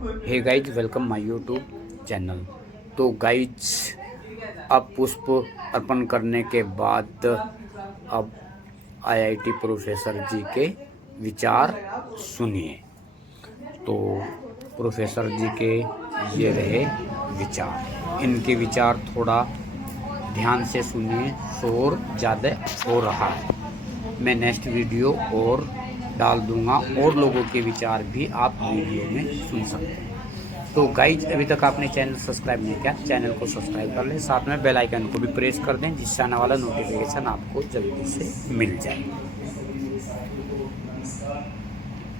Hey guys, welcome my YouTube channel. तो guys, अब पुष्प अर्पण करने के बाद अब आईआईटी प्रोफेसर जी के विचार सुनिए। तो प्रोफेसर जी के ये रहे विचार। इनके विचार थोड़ा ध्यान से सुनिए, शोर ज़्यादा हो रहा है। मैं नेक्स्ट वीडियो और डाल दूंगा और लोगों के विचार भी आप वीडियो में सुन सकते हैं। तो गाइज, अभी तक आपने चैनल सब्सक्राइब नहीं किया, चैनल को सब्सक्राइब कर लें, साथ में बेल आइकन को भी प्रेस कर दें, जिससे आने वाला नोटिफिकेशन आपको जल्दी से मिल जाए।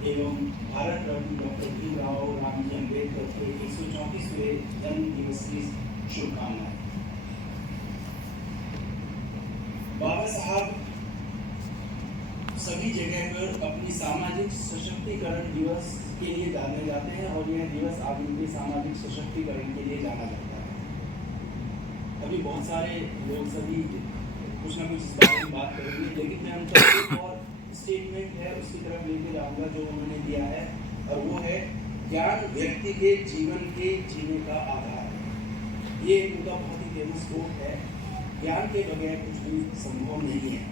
एवं भारत रत्न डॉक्टर भीमराव रामजी अम्बेडकर के 134वें जन्म दिवस की शुभकामनाएं। बाबा साहब सभी जगह पर अपनी सामाजिक सशक्तिकरण दिवस के लिए जाने जाते हैं और यह दिवस आज उनके सामाजिक सशक्तिकरण के लिए जाना जाता है। अभी बहुत सारे लोग सभी कुछ ना कुछ इस बारे में बात करेंगे, लेकिन मैं उनका एक और स्टेटमेंट है उसकी तरफ लेके जाऊंगा जो उन्होंने दिया है, और वो है ज्ञान व्यक्ति के जीवन के जीने का आधार है। ये उनका बहुत ही फेमस कोट है, ज्ञान के बगैर कुछ भी संभव नहीं है।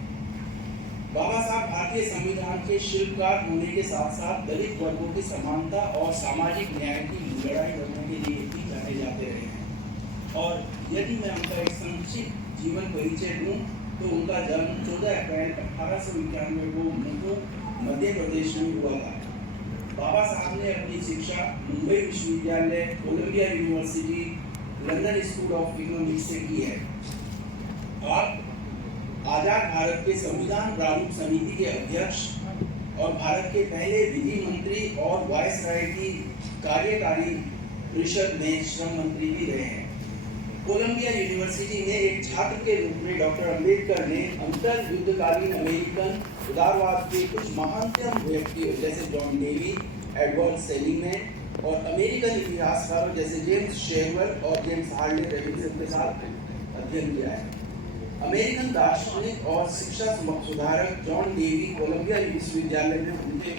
बाबा साहब भारतीय संविधान के शिल्पकार होने के साथ साथ दलित वर्गों की समानता और सामाजिक न्याय की लड़ाई लड़ने के लिए भी जाने जाते रहे हैं। और यदि मैं उनका एक संक्षिप्त जीवन परिचय दूं तो उनका जन्म 14 अप्रैल 1891 को मध्य प्रदेश में हुआ था। बाबा साहब ने अपनी शिक्षा मुंबई विश्वविद्यालय, Columbia university, London school of economics से की है। आप आजाद भारत के संविधान प्रारूप समिति के अध्यक्ष और भारत के पहले विधि मंत्री और वायसराय की कार्यकारी परिषद में श्रम मंत्री भी रहे हैं। कोलंबिया यूनिवर्सिटी में एक छात्र के रूप में डॉक्टर अंबेडकर ने अंतर युद्धकालीन अमेरिकन उदारवाद के कुछ महानतम व्यक्तियों जैसे जॉन डेवी, एडवर्ड सेलिंगमैन और अमेरिकन इतिहासकारों जैसे जेम्स शेरवर और जेम्स हार्ले डेविडसन के साथ अध्ययन किया है। अमेरिकन दार्शनिक और शिक्षा सुधारक जॉन डेवी कोलंबिया विश्वविद्यालय में उनके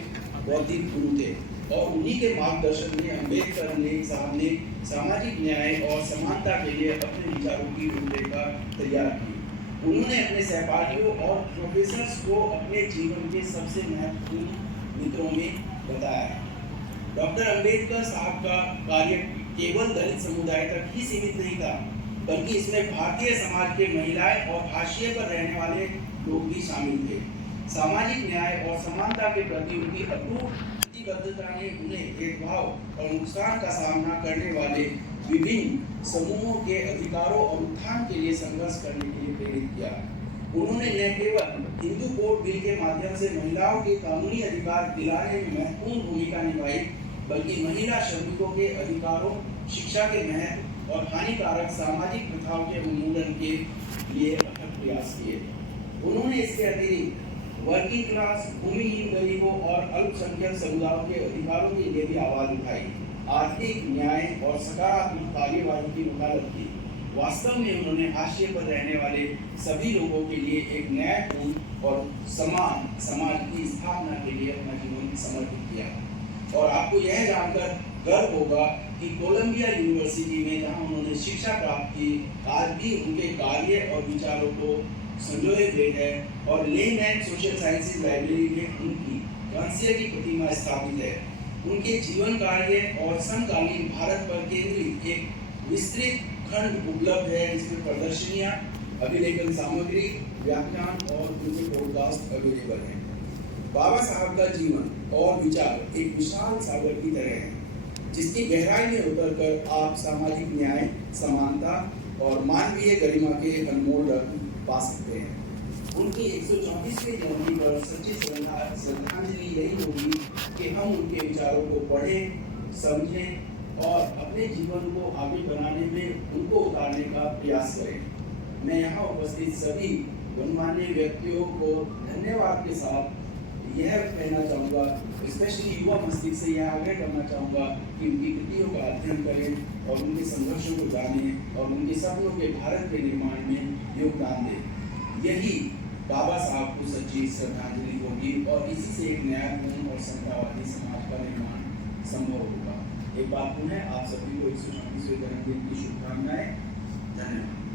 बौद्धिक गुरु थे और उन्हीं के मार्गदर्शन में अम्बेडकर ने साहब ने सामाजिक न्याय और समानता के लिए अपने विचारों की रूपरेखा तैयार की। उन्होंने अपने सहपाठियों और प्रोफेसर्स को अपने जीवन के सबसे महत्वपूर्ण मित्रों में बताया। डॉक्टर अम्बेडकर साहब का कार्य केवल दलित समुदाय तक ही सीमित नहीं था, बल्कि इसमें भारतीय समाज के महिलाएं और हाशिए पर रहने वाले लोग भी शामिल थे। सामाजिक न्याय और समानता के प्रति उनकी अटूट प्रतिबद्धता ने उन्हें भेदभाव और नुकसान का सामना करने वाले विभिन्न समूहों के अधिकारों और उत्थान के लिए संघर्ष करने के लिए प्रेरित किया। उन्होंने न केवल हिंदू कोड बिल के माध्यम से महिलाओं के कानूनी अधिकार दिलाने में महत्वपूर्ण भूमिका निभाई, बल्कि महिला श्रमिकों के अधिकारों, शिक्षा के महत्व और हानिकारक सामाजिक प्रथाओं के उन्मूलन के लिए अथक प्रयास किए। उन्होंने इसके अतिरिक्त वर्किंग क्लास, भूमिहीन गरीबों और अल्पसंख्यक समुदायों के अधिकारों के लिए भी आवाज उठाई, आर्थिक न्याय और सकारात्मक कार्यवाही की वकालत की। वास्तव में उन्होंने हाशिए पर रहने वाले सभी लोगों के लिए एक न्यायपूर्ण और समान समाज की स्थापना के लिए अपना जीवन समर्पित किया। और आपको यह जानकर गर्व होगा कि कोलंबिया यूनिवर्सिटी में जहां उन्होंने शिक्षा प्राप्त की, आज भी उनके कार्य और विचारों को संजोए हुए है और लेन एंड सोशल साइंसेज लाइब्रेरी में उनकी कांस्य की प्रतिमा स्थापित है। उनके जीवन कार्य और समकालीन भारत पर केंद्रित एक विस्तृत खंड उपलब्ध है, जिसमें प्रदर्शनियां, अभिलेखन सामग्री, व्याख्यान और उनके पॉडकास्ट अवेलेबल हैं। बाबा साहब का जीवन और विचार एक विशाल सागर की तरह है, जिसकी गहराई में उतरकर आप सामाजिक न्याय, समानता और मानवीय गरिमा के अनमोल रत्न पा सकते हैं। उनकी 134वें जयंती पर सच्ची श्रद्धांजलि यही होगी कि हम उनके विचारों को पढ़ें, समझें और अपने जीवन को आगे बनाने में उनको उतारने का प्रयास करें। मैं यहाँ उपस्थित सभी गणमान्य व्यक्तियों को धन्यवाद के साथ यह कहना चाहूँगा, स्पेशली युवा मस्तिष्क से यह आग्रह करना चाहूँगा कि उनकी कृतियों का अध्ययन करें और उनके संघर्षों को जानें और उनके सपनों के भारत के निर्माण में योगदान दें। यही बाबा साहब को सच्ची श्रद्धांजलि होगी और इसी से एक न्यायपूर्ण और समतावादी समाज का निर्माण संभव होगा। एक बार पुनः आप सभी को 136वें जन्मदिन की शुभकामनाएं। धन्यवाद।